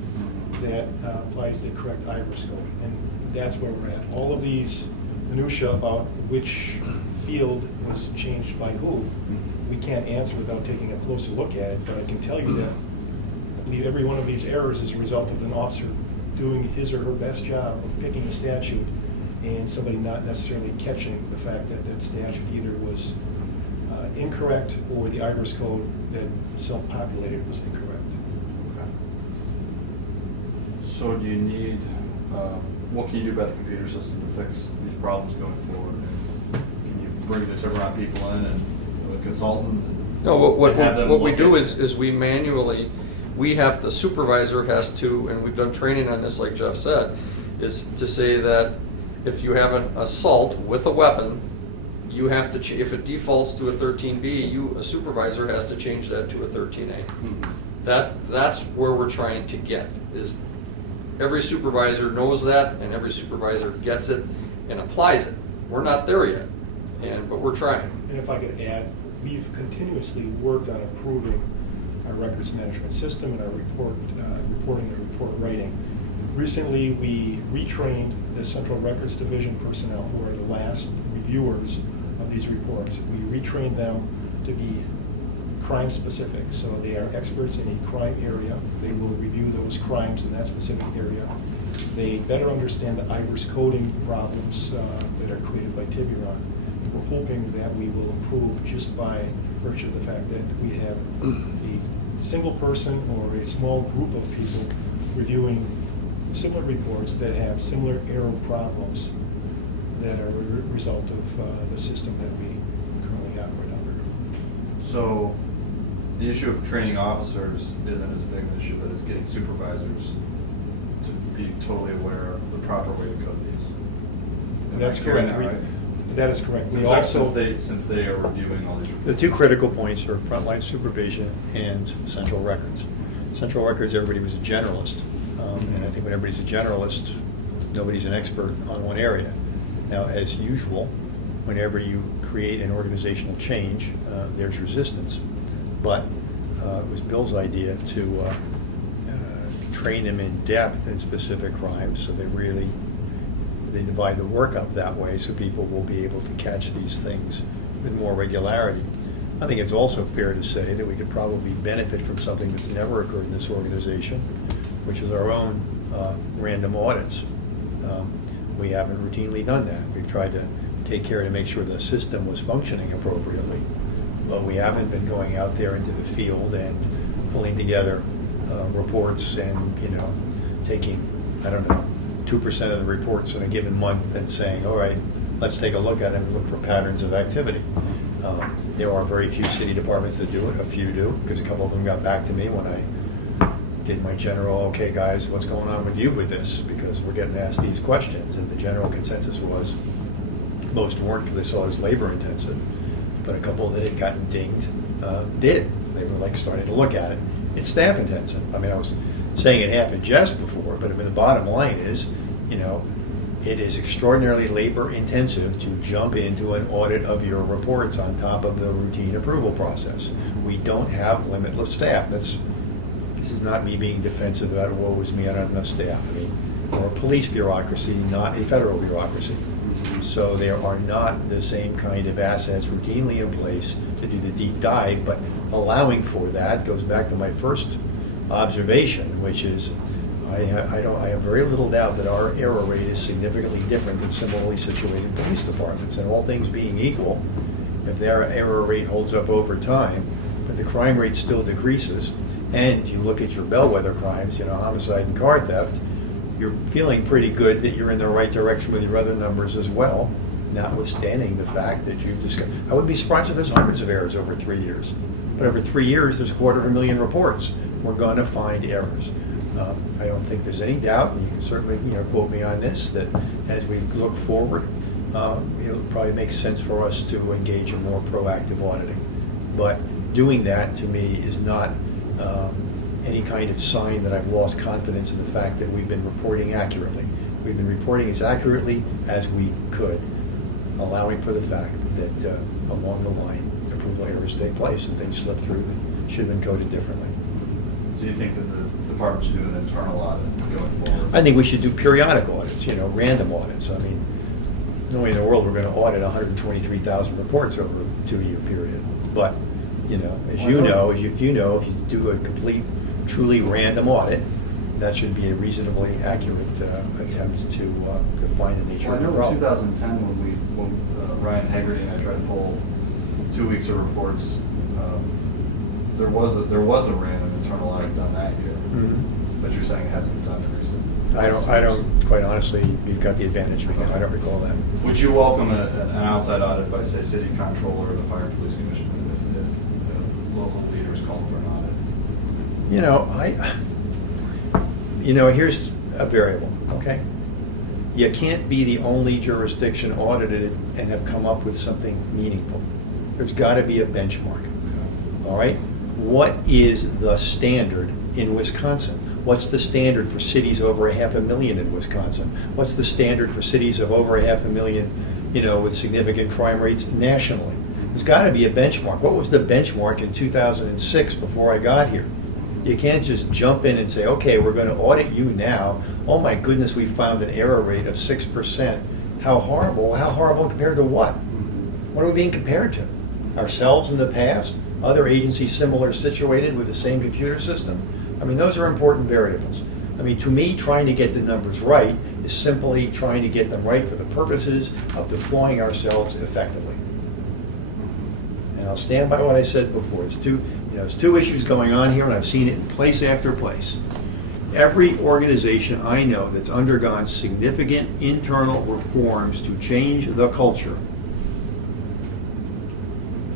that applies the correct IRIS code. And that's where we're at. All of these minutia about which field was changed by who, we can't answer without taking a closer look at it, but I can tell you that I believe every one of these errors is a result of an officer doing his or her best job of picking a statute and somebody not necessarily catching the fact that that statute either was incorrect, or the iris code that self-populated was incorrect. Okay. So do you need, what can you do about the computer system to fix these problems going forward? Can you bring the Tiburon people in and a consultant? And No, what have them we look do at- is we manually, the supervisor has to, and we've done training on this like Jeff said, is to say that if you have an assault with a weapon, you have to, if it defaults to a 13B, a supervisor has to change that to a 13A. That's where we're trying to get, is every supervisor knows that, and every supervisor gets it and applies it. We're not there yet, but we're trying. And if I could add, we've continuously worked on improving our records management system and our reporting and report writing. Recently, we retrained the Central Records Division personnel, who are the last reviewers of these reports. We retrained them to be crime specific, so they are experts in a crime area. They will review those crimes in that specific area. They better understand the iris coding problems that are created by Tiburon. We're hoping that we will improve just by virtue of the fact that we have a single person or a small group of people reviewing similar reports that have similar error problems that are a result of the system that we currently operate under. So the issue of training officers isn't as big an issue, but it's getting supervisors to be totally aware of the proper way to code these. Am I That's hearing correct. that right? That is correct. We Since also, since they are reviewing all these The reports. two critical points are frontline supervision and central records. Central records, everybody was a generalist. And I think when everybody's a generalist, nobody's an expert on one area. Now, as usual, whenever you create an organizational change, there's resistance. But it was Bill's idea to train them in depth in specific crimes, so they divide the work up that way, so people will be able to catch these things with more regularity. I think it's also fair to say that we could probably benefit from something that's never occurred in this organization, which is our own random audits. We haven't routinely done that. We've tried to take care to make sure the system was functioning appropriately, but we haven't been going out there into the field and pulling together reports and, taking, 2% of the reports in a given month and saying, all right, let's take a look at it and look for patterns of activity. There are very few city departments that do it. A few do, because a couple of them got back to me when I did my general, okay guys, what's going on with you with this? Because we're getting asked these questions, and the general consensus was most weren't because they saw it as labor intensive, but a couple that had gotten dinged did. They were like starting to look at it. It's staff intensive. I mean, I was saying it half in jest before, but I mean the bottom line is, it is extraordinarily labor intensive to jump into an audit of your reports on top of the routine approval process. We don't have limitless staff. This is not me being defensive about, woe is me, I don't have enough staff. I mean, we're a police bureaucracy, not a federal bureaucracy. So there are not the same kind of assets routinely in place to do the deep dive, but allowing for that goes back to my first observation, which is I have very little doubt that our error rate is significantly different than similarly situated police departments. And all things being equal, if their error rate holds up over time, but the crime rate still decreases, and you look at your bellwether crimes, homicide and car theft, you're feeling pretty good that you're in the right direction with your other numbers as well, notwithstanding the fact that you've discovered. I wouldn't be surprised if there's hundreds of errors over 3 years. But over 3 years, there's 250,000 reports. We're going to find errors. I don't think there's any doubt, and you can certainly quote me on this, that as we look forward, it'll probably make sense for us to engage in more proactive auditing. But doing that, to me, is not any kind of sign that I've lost confidence in the fact that we've been reporting accurately. We've been reporting as accurately as we could, allowing for the fact that along the line, approval errors take place and things slip through that should have been coded differently. So you think that the department should do an internal audit going forward? I think we should do periodic audits, random audits. I mean, no way in the world we're going to audit 123,000 reports over a 2-year period. But, if you do a complete, truly random audit, that should be a reasonably accurate attempt to define the nature Well, I of the know in problem. 2010 when Ryan Haggerty and I tried to pull 2 weeks of reports, there was a random internal audit done that year, but you're saying it hasn't been done in recent. I don't, quite honestly, you've got the advantage right now, I don't recall that. Would you welcome an outside audit by, say, city comptroller or the fire and police commission if the local leaders called for an audit? Here's a variable, okay? You can't be the only jurisdiction audited and have come up with something meaningful. There's got to be a benchmark, all right? What is the standard in Wisconsin? What's the standard for cities over 500,000 in Wisconsin? What's the standard for cities of over 500,000, with significant crime rates nationally? There's got to be a benchmark. What was the benchmark in 2006 before I got here? You can't just jump in and say, okay, we're going to audit you now. Oh my goodness, we found an error rate of 6%. How horrible? How horrible compared to what? What are we being compared to? Ourselves in the past? Other agencies similar situated with the same computer system? I mean, those are important variables. I mean, to me, trying to get the numbers right is simply trying to get them right for the purposes of deploying ourselves effectively. And I'll stand by what I said before. There's two issues going on here, and I've seen it in place after place. Every organization I know that's undergone significant internal reforms to change the culture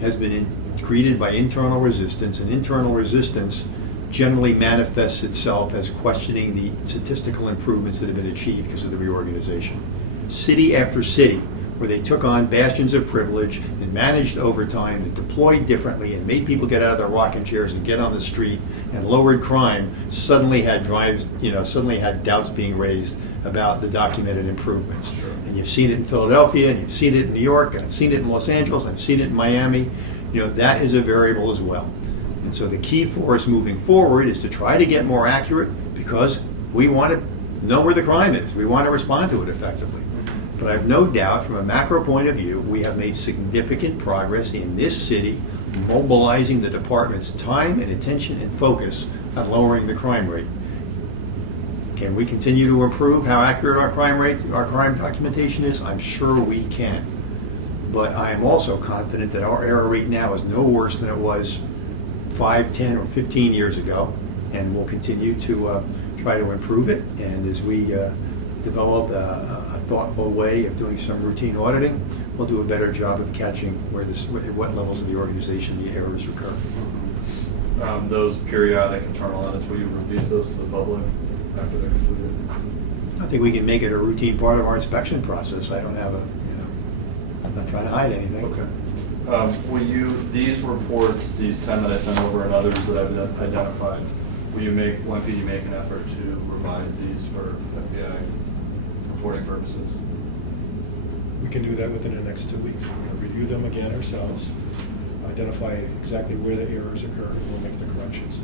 has been greeted by internal resistance, and internal resistance generally manifests itself as questioning the statistical improvements that have been achieved because of the reorganization. City after city, where they took on bastions of privilege and managed overtime and deployed differently and made people get out of their rocking chairs and get on the street and lowered crime, suddenly had doubts being raised about the documented improvements. Sure. And you've seen it in Philadelphia, and you've seen it in New York, and I've seen it in Los Angeles, I've seen it in Miami. That is a variable as well. And so the key for us moving forward is to try to get more accurate, because we want to know where the crime is. We want to respond to it effectively. But I have no doubt, from a macro point of view, we have made significant progress in this city, mobilizing the department's time and attention and focus on lowering the crime rate. Can we continue to improve how accurate our crime documentation is? I'm sure we can. But I am also confident that our error rate now is no worse than it was 5, 10, or 15 years ago, and we'll continue to try to improve it. And as we develop a thoughtful way of doing some routine auditing, we'll do a better job of catching what levels of the organization the errors occur. Those periodic internal audits, will you release those to the public after they're completed? I think we can make it a routine part of our inspection process. I don't have I'm not trying to hide anything. Okay. These reports, these 10 that I sent over and others that I've identified, when could you make an effort to revise these for FBI reporting purposes? We can do that within the next 2 weeks. We're going to review them again ourselves, identify exactly where the errors occur, and we'll make the corrections.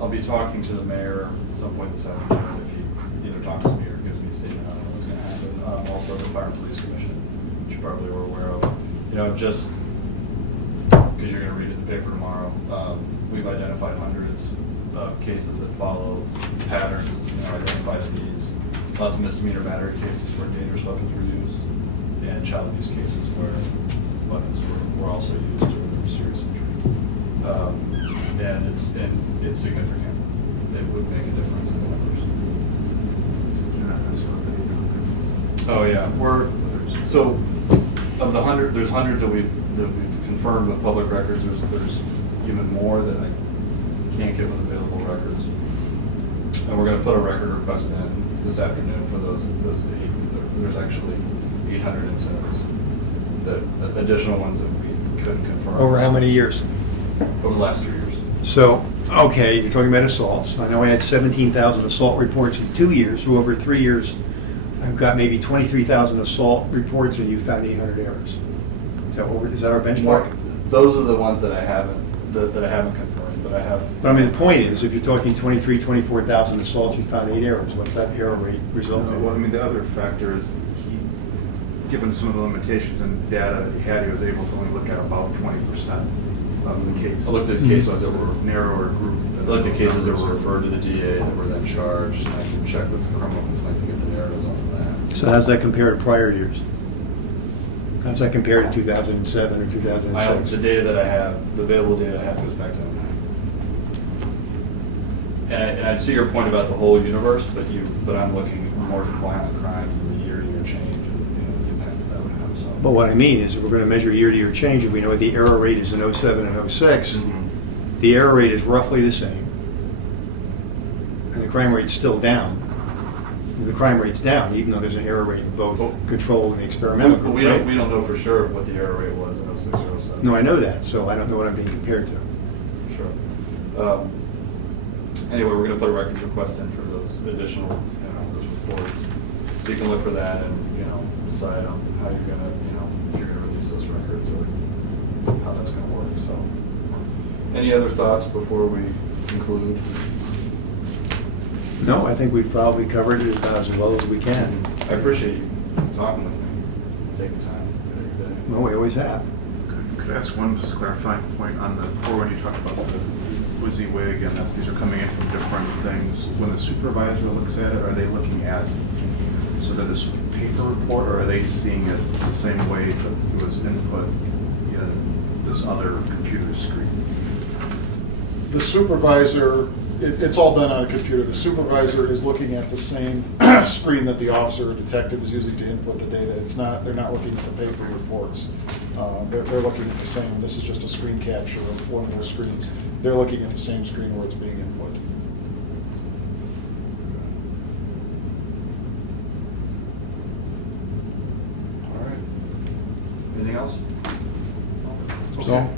I'll be talking to the mayor at some point this afternoon if he either talks to me or gives me a statement. I don't know what's going to happen. Also, the Fire and Police Commission, which you probably are aware of. Just because you're going to read it in the paper tomorrow, we've identified hundreds of cases that follow patterns. Identified these lots of misdemeanor battery cases where dangerous weapons were used, and child abuse cases where weapons were also used or there was serious injury. And it's significant. It would make a difference in the numbers. Oh yeah, so of the 100, there's hundreds that we've confirmed with public records. There's even more that I can't get with available records. And we're going to put a record request in this afternoon for those 8. There's actually 800 incidents. The additional ones that we couldn't confirm. Over how many years? Over the last 3 years. So, okay, you're talking about assaults. I know I had 17,000 assault reports in 2 years. So over 3 years, I've got maybe 23,000 assault reports, and you found 800 errors. Is that our benchmark? Those are the ones that I haven't confirmed, but I have. But I mean, the point is, if you're talking 24,000 assaults, you found 8 errors. What's that error rate result in? Well, the other factor is given some of the limitations in data that he had, he was able to only look at about 20%. of the cases. I looked at cases that So were it's a narrower group. I looked at cases that were referred to the DA that were then charged, and I can check with the criminal complaint to get the narratives off of that. So how's that compare to prior years? How's that compare to 2007 or 2006? The data that I have, the available data I have goes back to 2009. And I see your point about the whole universe, but I'm looking more at violent crimes and the year-to-year change and the impact that would have. So. But what I mean is, if we're going to measure year-to-year change, if we know what the error rate is in 07 and 06, the error rate is roughly the same, and the crime rate's still down. The crime rate's down, even though there's an error rate in both control and the experimental But group, we right? don't know for sure what the error rate was in 06 or 07. No, I know that, so I don't know what I'm being compared to. Sure. Anyway, we're going to put a records request in for those additional, those reports. So you can look for that and, decide on how you're going to, if you're going to release those records or how that's going to work. So, any other thoughts before we conclude? No, I think we've probably covered it about as well as we can. I appreciate you talking with me, taking time out of your day. Well, we always have. Could I ask one just clarifying point on the, or when you talk about the WYSIWYG and that these are coming in from different things, when the supervisor looks at it, are they looking at so that this paper report, or are they seeing it the same way that it was input in this other computer screen? The supervisor, it's all done on a computer. The supervisor is looking at the same screen that the officer or detective is using to input the data. They're not looking at the paper reports. They're looking at the same. This is just a screen capture of one of those screens. They're looking at the same screen where it's being input. All right. Anything else? So,